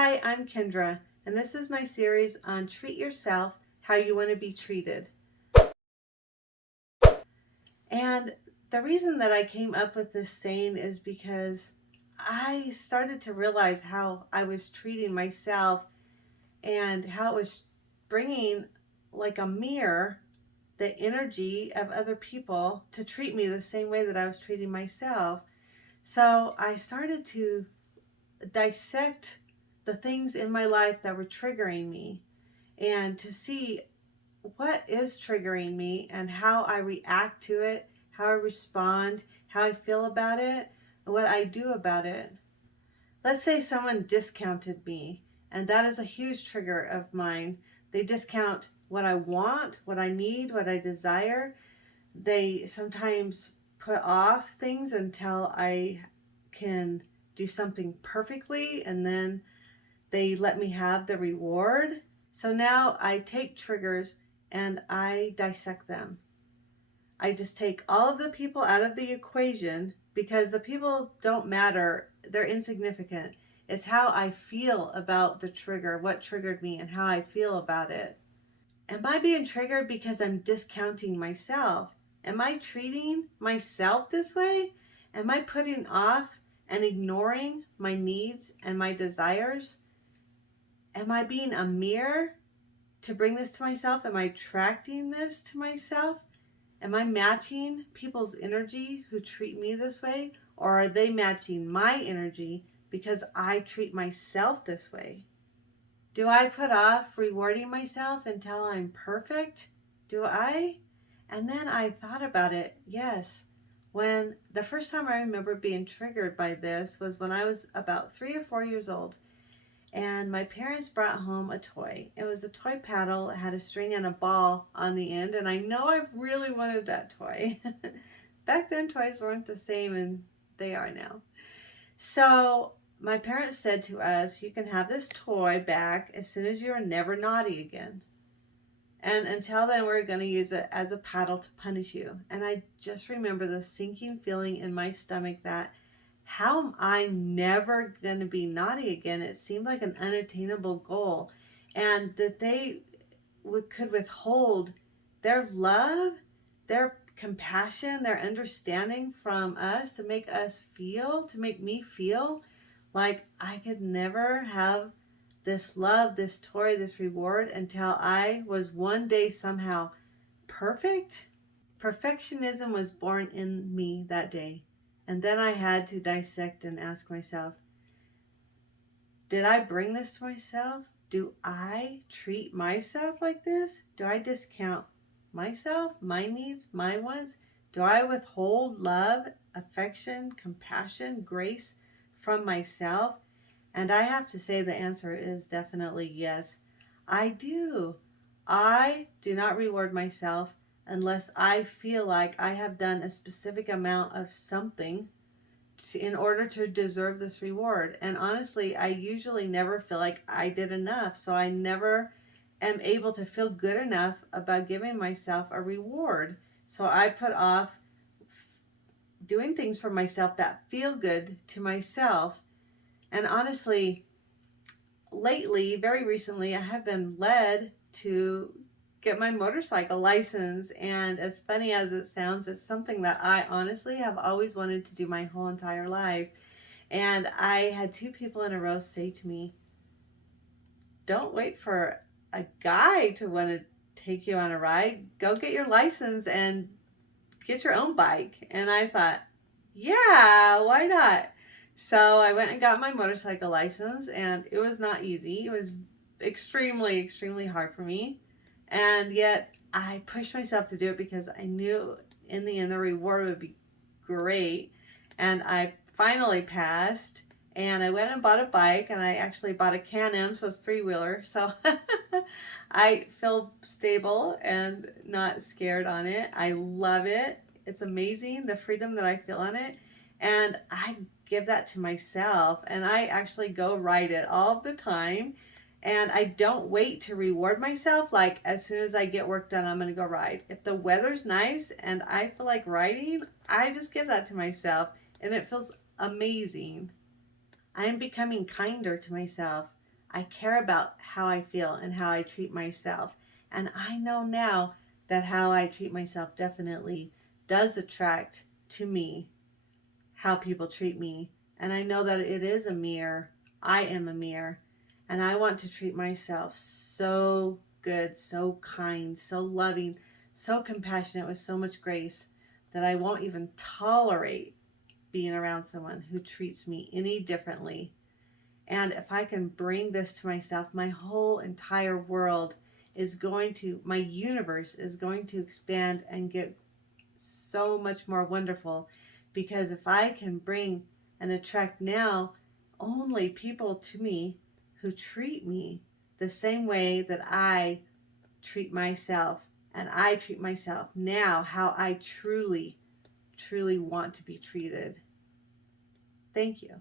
Hi, I'm Kendra, and this is my series on Treat Yourself How You Want to Be Treated. And the reason that I came up with this saying is because I started to realize how I was treating myself and how it was bringing, like a mirror, the energy of other people to treat me the same way that I was treating myself. So I started to dissect the things in my life that were triggering me and to see what is triggering me and how I react to it, how I respond, how I feel about it, and what I do about it. Let's say someone discounted me, and that is a huge trigger of mine. They discount what I want, what I need, what I desire. They sometimes put off things until I can do something perfectly, and then they let me have the reward. So now I take triggers and I dissect them. I just take all of the people out of the equation because the people don't matter. They're insignificant. It's how I feel about the trigger, what triggered me, and how I feel about it. Am I being triggered because I'm discounting myself? Am I treating myself this way? Am I putting off and ignoring my needs and my desires? Am I being a mirror to bring this to myself? Am I attracting this to myself? Am I matching people's energy who treat me this way? Or are they matching my energy because I treat myself this way? Do I put off rewarding myself until I'm perfect? Do I? And then I thought about it. Yes. When the first time I remember being triggered by this was when I was about 3 or 4 years old. And my parents brought home a toy. It was a toy paddle. It had a string and a ball on the end, and I know I really wanted that toy. Back then, toys weren't the same, and they are now. So my parents said to us, you can have this toy back as soon as you are never naughty again. And until then, we're going to use it as a paddle to punish you. And I just remember the sinking feeling in my stomach that how am I never going to be naughty again? It seemed like an unattainable goal. And that they could withhold their love, their compassion, their understanding from us to make us feel, to make me feel like I could never have this love, this toy, this reward until I was one day somehow perfect. Perfectionism was born in me that day. And then I had to dissect and ask myself, did I bring this to myself? Do I treat myself like this? Do I discount myself, my needs, my wants? Do I withhold love, affection, compassion, grace from myself? And I have to say the answer is definitely yes. I do. I do not reward myself unless I feel like I have done a specific amount of something in order to deserve this reward. And honestly, I usually never feel like I did enough. So I never am able to feel good enough about giving myself a reward. So I put off doing things for myself that feel good to myself. And honestly, lately, very recently, I have been led to get my motorcycle license. And as funny as it sounds, it's something that I honestly have always wanted to do my whole entire life. And I had 2 people in a row say to me, don't wait for a guy to want to take you on a ride. Go get your license and get your own bike. And I thought, yeah, why not? So I went and got my motorcycle license, and it was not easy. It was extremely, extremely hard for me. And yet I pushed myself to do it because I knew in the end the reward would be great. And I finally passed, and I went and bought a bike, and I actually bought a Can-Am, so it's 3-wheeler. So I feel stable and not scared on it. I love it. It's amazing, the freedom that I feel on it. And I give that to myself, and I actually go ride it all the time. And I don't wait to reward myself. Like as soon as I get work done, I'm going to go ride. If the weather's nice and I feel like riding, I just give that to myself, and it feels amazing. I am becoming kinder to myself. I care about how I feel and how I treat myself. And I know now that how I treat myself definitely does attract to me how people treat me. And I know that it is a mirror. I am a mirror. And I want to treat myself so good, so kind, so loving, so compassionate with so much grace that I won't even tolerate being around someone who treats me any differently. And if I can bring this to myself, my whole entire world is going to, my universe is going to expand and get so much more wonderful. Because if I can bring and attract now only people to me who treat me the same way that I treat myself, and I treat myself now how I truly, truly want to be treated. Thank you.